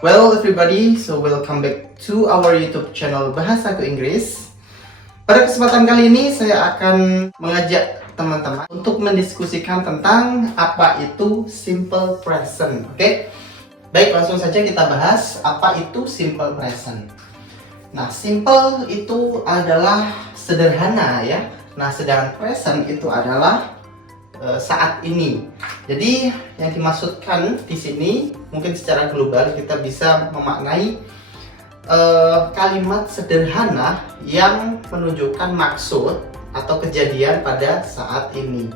Well everybody, so welcome back to our YouTube channel Bahasaku Inggris. Pada kesempatan kali ini saya akan mengajak teman-teman untuk mendiskusikan tentang apa itu simple present. Oke? Baik, langsung saja kita bahas apa itu simple present. Nah, simple itu adalah sederhana ya. Nah, sedangkan present itu adalah saat ini. Jadi yang dimaksudkan di sini mungkin secara global kita bisa memaknai kalimat sederhana yang menunjukkan maksud atau kejadian pada saat ini.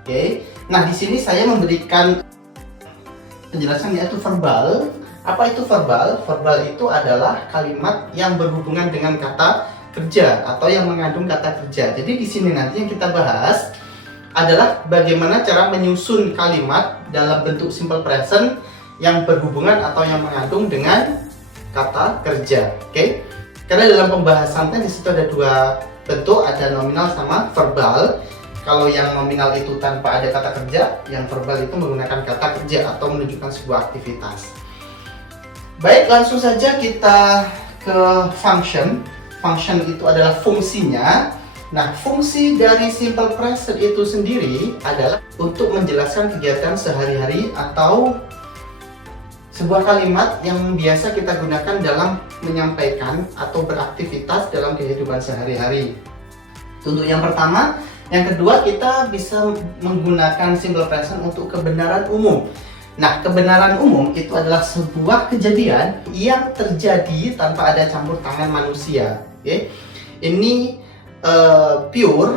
Oke. Nah, di sini saya memberikan penjelasan yaitu verbal. Apa itu verbal? Verbal itu adalah kalimat yang berhubungan dengan kata kerja atau yang mengandung kata kerja. Jadi di sini nanti yang kita bahas adalah bagaimana cara menyusun kalimat dalam bentuk simple present yang berhubungan atau yang mengandung dengan kata kerja. Oke? Karena dalam pembahasan di situ ada dua bentuk, ada nominal sama verbal. Kalau yang nominal itu tanpa ada kata kerja, yang verbal itu menggunakan kata kerja atau menunjukkan sebuah aktivitas. Baik, langsung saja kita ke function. Function itu adalah fungsinya. Nah, fungsi dari simple present itu sendiri adalah untuk menjelaskan kegiatan sehari-hari atau sebuah kalimat yang biasa kita gunakan dalam menyampaikan atau beraktivitas dalam kehidupan sehari-hari. Untuk yang pertama, yang kedua kita bisa menggunakan simple present untuk kebenaran umum. Nah, kebenaran umum itu adalah sebuah kejadian yang terjadi tanpa ada campur tangan manusia. Oke? Ini pure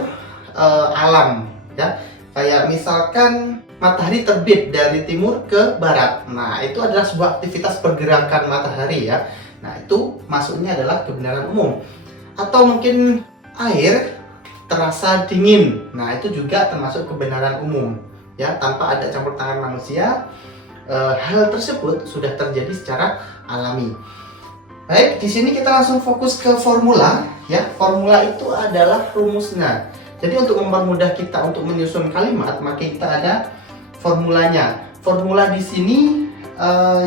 alam ya, kayak misalkan matahari terbit dari timur ke barat. Nah, itu adalah sebuah aktivitas pergerakan matahari ya. Nah, itu masuknya adalah kebenaran umum. Atau mungkin air terasa dingin. Nah, itu juga termasuk kebenaran umum ya, tanpa ada campur tangan manusia. Hal tersebut sudah terjadi secara alami. Baik, di sini kita langsung fokus ke formula ya. Formula itu adalah rumusnya. Jadi untuk mempermudah kita untuk menyusun kalimat, maka kita ada formulanya. Formula di sini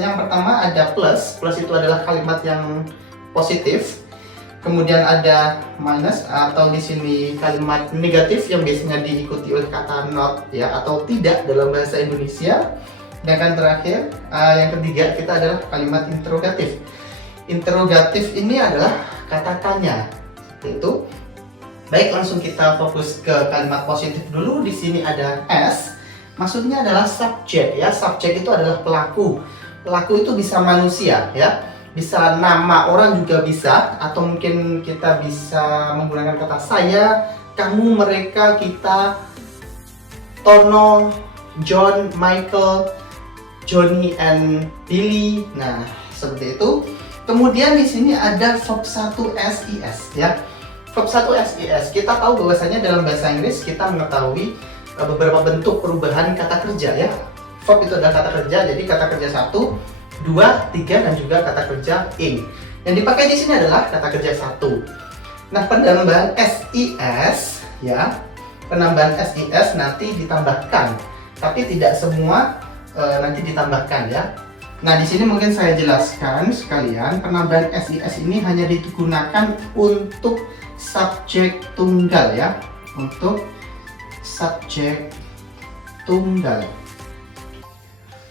yang pertama ada plus. Plus itu adalah kalimat yang positif. Kemudian ada minus atau di sini kalimat negatif yang biasanya diikuti oleh kata not ya atau tidak dalam bahasa Indonesia. Dan terakhir yang ketiga kita adalah kalimat interrogatif. Interrogatif ini adalah kata tanya. Seperti itu. Baik, langsung kita fokus ke kalimat positif dulu. Di sini ada S. Maksudnya adalah subjek ya. Subjek itu adalah pelaku. Pelaku itu bisa manusia ya. Bisa nama orang juga bisa, atau mungkin kita bisa menggunakan kata saya, kamu, mereka, kita, Tono, John, Michael, Johnny and Billy. Nah, seperti itu. Kemudian di sini ada verb 1 SIS ya. Verb 1 SIS, kita tahu bahwasanya dalam bahasa Inggris kita mengetahui beberapa bentuk perubahan kata kerja ya. Verb itu adalah kata kerja, jadi kata kerja 1, 2, 3 dan juga kata kerja ing. Yang dipakai di sini adalah kata kerja 1. Nah, penambahan SIS ya. Penambahan SIS nanti ditambahkan, tapi tidak semua nanti ditambahkan ya. Nah, di sini mungkin saya jelaskan sekalian, penambahan SIS ini hanya digunakan untuk subjek tunggal ya. Untuk subjek tunggal.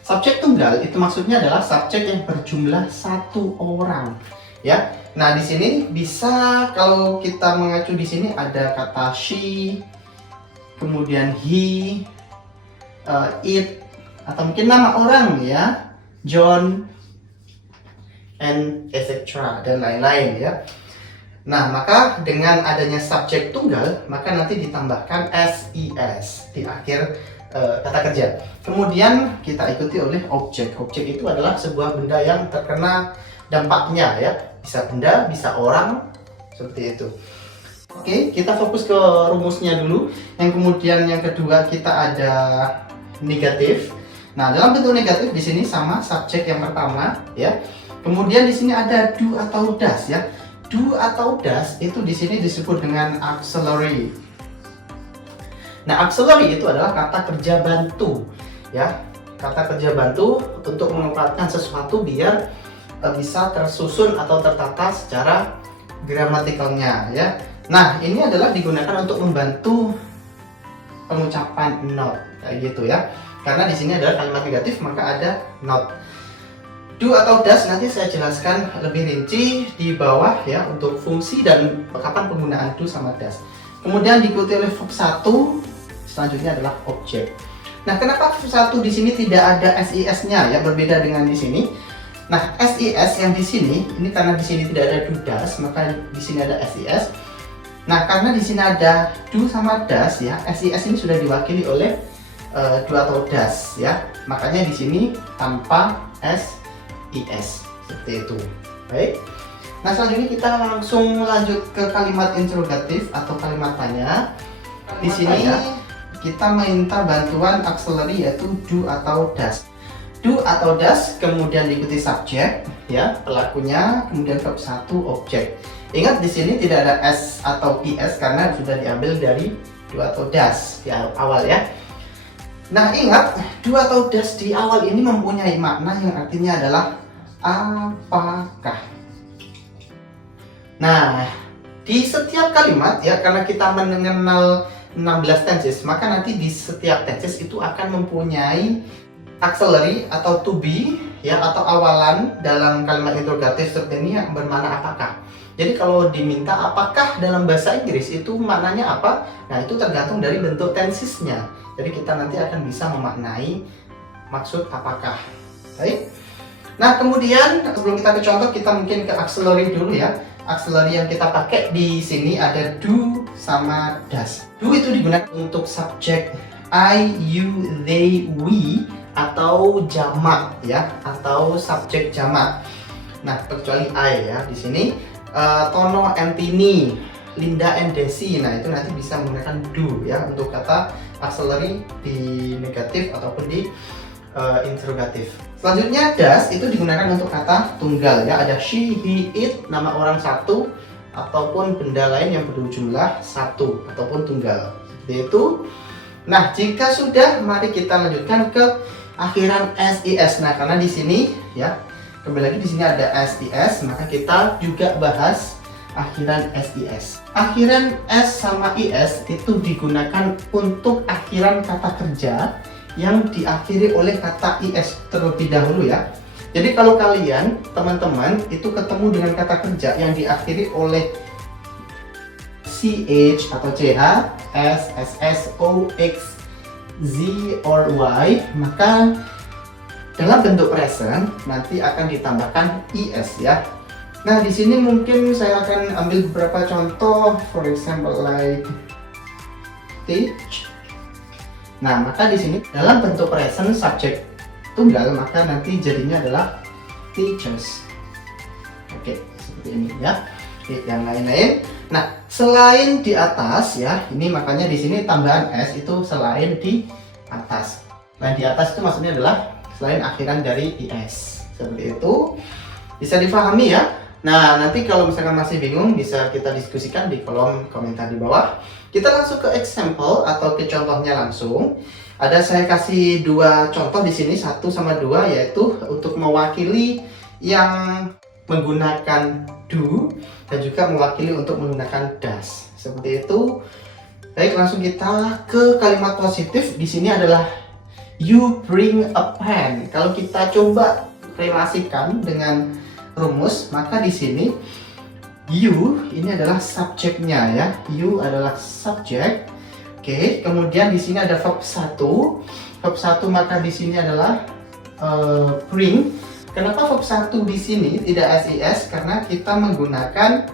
Subjek tunggal itu maksudnya adalah subjek yang berjumlah satu orang ya. Nah, di sini bisa kalau kita mengacu di sini ada kata she, kemudian he, it, atau mungkin nama orang ya. John and etc. dan lain-lain ya. Nah, maka dengan adanya subjek tunggal, maka nanti ditambahkan SIS di akhir kata kerja. Kemudian kita ikuti oleh objek. Objek itu adalah sebuah benda yang terkena dampaknya ya. Bisa benda, bisa orang, seperti itu. Oke, kita fokus ke rumusnya dulu. Yang kemudian yang kedua kita ada negatif. Nah, dalam bentuk negatif di sini sama subjek yang pertama ya. Kemudian di sini ada do atau does ya. Do atau does itu di sini disebut dengan auxiliary. Nah, auxiliary itu adalah kata kerja bantu ya. Kata kerja bantu untuk menempatkan sesuatu biar bisa tersusun atau tertata secara gramatikalnya ya. Nah, ini adalah digunakan untuk membantu pengucapan not kayak gitu ya. Karena di sini adalah kalimat negatif maka ada not. Do atau does nanti saya jelaskan lebih rinci di bawah ya untuk fungsi dan kapan penggunaan do sama does. Kemudian diikuti oleh verb 1, selanjutnya adalah objek. Nah, kenapa verb 1 di sini tidak ada SIS-nya ya, berbeda dengan di sini. Nah, SIS yang di sini ini karena di sini tidak ada do does, maka di sini ada SIS. Nah, karena di sini ada do sama does ya, SIS ini sudah diwakili oleh do atau does ya. Makanya di sini tanpa SIS seperti itu. Baik. Nah, selanjutnya kita langsung lanjut ke kalimat interrogatif atau kalimat tanya. Di sini kita minta bantuan auxiliary yaitu do atau does. Do atau does kemudian diikuti subjek ya, pelakunya, kemudian verb 1 objek. Ingat di sini tidak ada S atau IS karena sudah diambil dari do atau does di awal ya. Nah, ingat do atau does di awal ini mempunyai makna yang artinya adalah apakah. Nah, di setiap kalimat ya, karena kita mengenal 16 tenses, maka nanti di setiap tenses itu akan mempunyai auxiliary atau to be ya, atau awalan dalam kalimat interrogatif seperti ini yang bermakna apakah. Jadi kalau diminta apakah dalam bahasa Inggris itu maknanya apa? Nah, itu tergantung dari bentuk tensesnya. Jadi kita nanti akan bisa memaknai maksud apakah. Baik. Nah, kemudian sebelum kita ke contoh, kita mungkin ke auxiliary dulu ya. Auxiliary yang kita pakai di sini ada do sama does. Do itu digunakan untuk subjek I, you, they, we atau jamak ya, atau subjek jamak. Nah, kecuali I ya di sini. Tono and Tini, Linda and Desi. Nah, itu nanti bisa menggunakan do ya untuk kata auxiliary di negatif ataupun di interrogatif. Selanjutnya does itu digunakan untuk kata tunggal ya, ada she, he, it, nama orang satu ataupun benda lain yang berjumlah satu ataupun tunggal. Seperti itu. Nah, jika sudah, mari kita lanjutkan ke akhiran SIS. Nah, karena di sini ya, kembali lagi di sini ada SIS, maka kita juga bahas akhiran SIS. Akhiran S sama IS itu digunakan untuk akhiran kata kerja yang diakhiri oleh kata IS terlebih dahulu ya. Jadi kalau kalian, teman-teman, itu ketemu dengan kata kerja yang diakhiri oleh CH atau CH, S, SS, O, X, Z, or Y, maka dalam bentuk present nanti akan ditambahkan IS ya. Nah, di sini mungkin saya akan ambil beberapa contoh, for example like teach. Nah, maka di sini dalam bentuk present subjek tunggal, maka nanti jadinya adalah teachers. Oke, seperti ini ya. Oke, yang lain-lain. Nah, selain di atas ya, ini makanya di sini tambahan S itu selain di atas. Selain di atas itu maksudnya adalah selain akhiran dari IS. Seperti itu. Bisa difahami ya. Nah, nanti kalau misalkan masih bingung bisa kita diskusikan di kolom komentar di bawah. Kita langsung ke example atau ke contohnya langsung. Ada saya kasih dua contoh di sini, 1 sama 2, yaitu untuk mewakili yang menggunakan do dan juga mewakili untuk menggunakan does. Seperti itu. Baik, langsung kita ke kalimat positif. Di sini adalah you bring a pen. Kalau kita coba relasikan dengan rumus, maka di sini you ini adalah subjeknya ya. You adalah subjek. Oke, kemudian di sini ada verb 1. Verb 1 maka di sini adalah bring. Kenapa verb 1 di sini tidak SIS? Karena kita menggunakan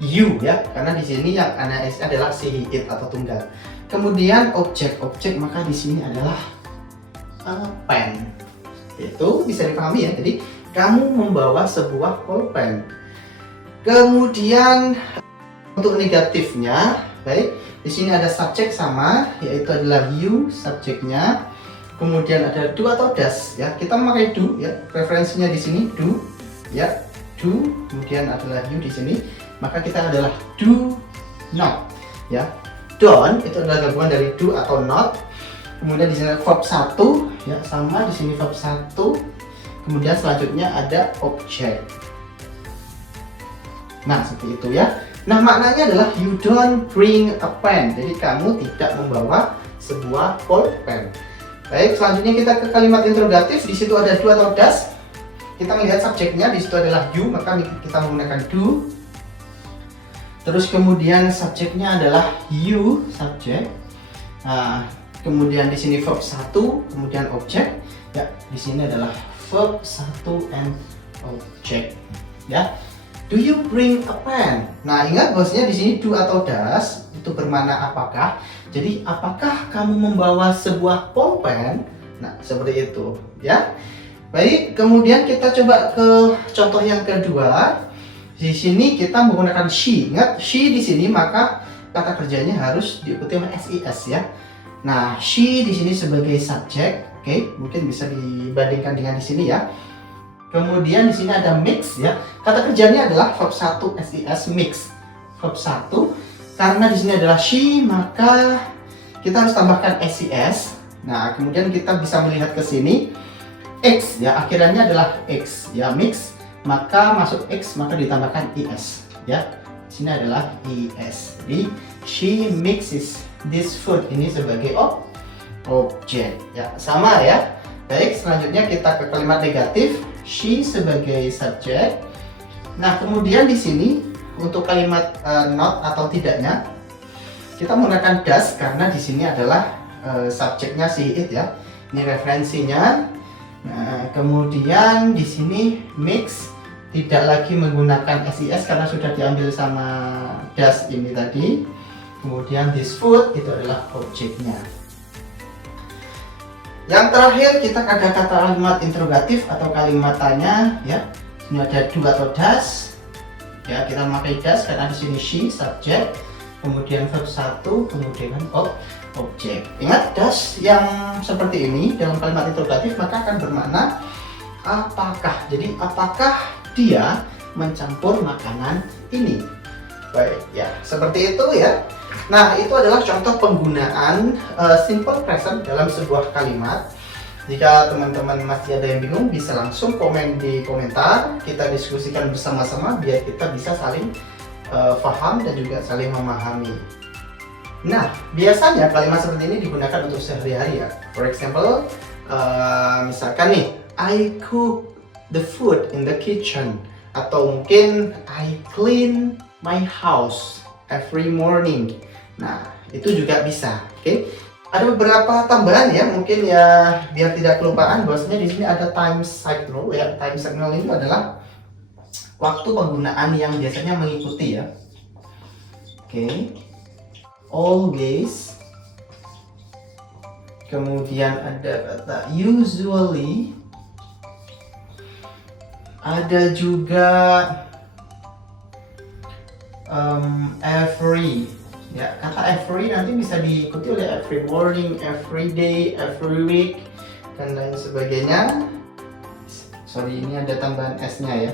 you ya. Karena di sini yang ada SIS adalah she, it atau tunggal. Kemudian objek maka di sini adalah pen. Itu bisa dipahami ya. Jadi kamu membawa sebuah pulpen. Kemudian untuk negatifnya, baik, di sini ada subjek sama, yaitu adalah you subjeknya. Kemudian ada do atau does ya. Kita memakai do ya. Referensinya di sini do ya. Do, kemudian adalah you di sini. Maka kita adalah do not ya. Don't itu adalah gabungan dari do atau not. Kemudian di sini verb 1 ya, sama di sini verb 1. Kemudian selanjutnya ada object. Nah, seperti itu ya. Nah, maknanya adalah you don't bring a pen. Jadi kamu tidak membawa sebuah pulpen. Baik, selanjutnya kita ke kalimat interrogatif. Di situ ada do atau does. Kita melihat subjeknya, di situ adalah you, maka kita menggunakan do. Terus kemudian subjeknya adalah you, subjek. Nah, kemudian di sini verb 1, kemudian objek. Ya, di sini adalah verb 1 and object. Ya. Do you bring a pen? Nah, ingat bosnya di sini do atau does itu bermakna apakah. Jadi, apakah kamu membawa sebuah pulpen? Nah, seperti itu, ya. Baik, kemudian kita coba ke contoh yang kedua. Di sini kita menggunakan she. Ingat, she di sini maka kata kerjanya harus diikuti oleh SIS ya. Nah, she di sini sebagai subjek. Oke, mungkin bisa dibandingkan dengan di sini ya. Kemudian di sini ada mix ya. Kata kerjanya adalah verb 1 SIS mix. Verb 1 karena di sini adalah she maka kita harus tambahkan SIS. Nah, kemudian kita bisa melihat ke sini X ya, akhirannya adalah X ya, mix maka masuk X maka ditambahkan IS ya. Di sini adalah IS. Jadi she mixes this food ini sebagai objek ya, sama ya. Baik, selanjutnya kita ke kalimat negatif. She sebagai subjek. Nah, kemudian di sini untuk kalimat not atau tidaknya kita menggunakan does karena di sini adalah subjeknya si it ya. Ini referensinya. Nah, kemudian di sini mix tidak lagi menggunakan SIS karena sudah diambil sama does ini tadi. Kemudian this food itu adalah objeknya. Yang terakhir kita ada kata kalimat interrogatif atau kalimat tanya ya. Ini ada do atau does. Ya, kita memakai does karena di sini she subjek, kemudian verb 1, kemudian objek. Ingat does yang seperti ini dalam kalimat interrogatif maka akan bermakna apakah. Jadi apakah dia mencampur makanan ini? Baik, ya seperti itu ya. Nah, itu adalah contoh penggunaan simple present dalam sebuah kalimat. Jika teman-teman masih ada yang bingung, bisa langsung komen di komentar. Kita diskusikan bersama-sama biar kita bisa saling paham dan juga saling memahami. Nah, biasanya kalimat seperti ini digunakan untuk sehari-hari ya. For example, misalkan nih, I cook the food in the kitchen. Atau mungkin, I clean my house every morning. Nah, itu juga bisa, oke? Ada beberapa tambahan ya, mungkin ya biar tidak kelupaan. Bahwasanya di sini ada time signal ya. Time signal ini adalah waktu penggunaan yang biasanya mengikuti ya. Oke. Always. Kemudian ada kata usually. Ada juga every ya, kata every nanti bisa diikuti oleh every morning, every day, every week dan lain sebagainya. Sorry, ini ada tambahan s nya ya.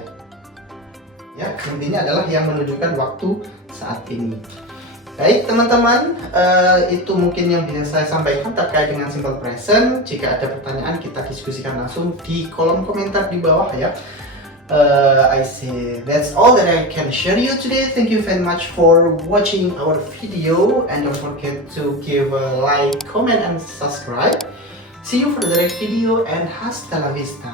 Ya, intinya adalah yang menunjukkan waktu saat ini. Baik teman-teman, itu mungkin yang bisa saya sampaikan terkait dengan simple present. Jika ada pertanyaan kita diskusikan langsung di kolom komentar di bawah ya. I say that's all that I can share you today. Thank you very much for watching our video and don't forget to give a like, comment and subscribe. See you for the next video and hasta la vista.